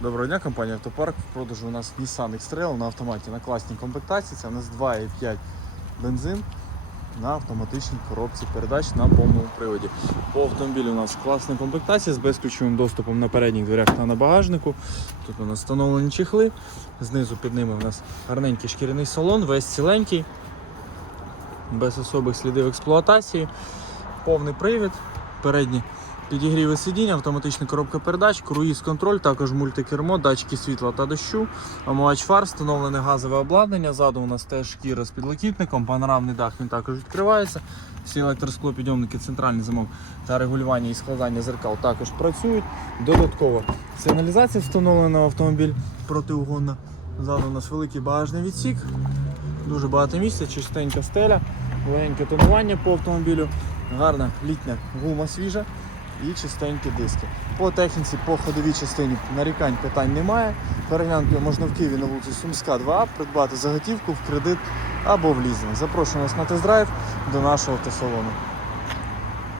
Доброго дня, компанія Автопарк. В продажу у нас Nissan X-Trail на автоматі на класній комплектації. Це у нас 2,5 бензин на автоматичній коробці передач на повному приводі. По автомобілю у нас класна комплектація з безключовим доступом на передніх дверях та на багажнику. Тут у нас встановлені чехли. Знизу під ними у нас гарненький шкіряний салон, весь ціленький, без особих слідів експлуатації, повний привід, передні Підігріви сидіння, автоматична коробка передач, круїз контроль, також мультикермо, датчики світла та дощу, омивач фар, встановлене газове обладнання. Ззаду у нас теж шкіра з підлокітником, панорамний дах він також відкривається. Всі електросклопідйомники, центральний замок та регулювання і складання зеркал також працюють. Додатково сигналізація встановлена в автомобіль протиугонна. Ззаду у нас великий багажний відсік, дуже багато місця, чистенька стеля, легеньке тонування по автомобілю, гарна літня гума свіжа і чистенькі диски. По техніці, по ходовій частині нарікань питань немає. Переглянути можна в Києві на вулиці Сумська 2А, придбати заготівку в кредит або в лізинг. Запрошую вас на тест-драйв до нашого автосалону.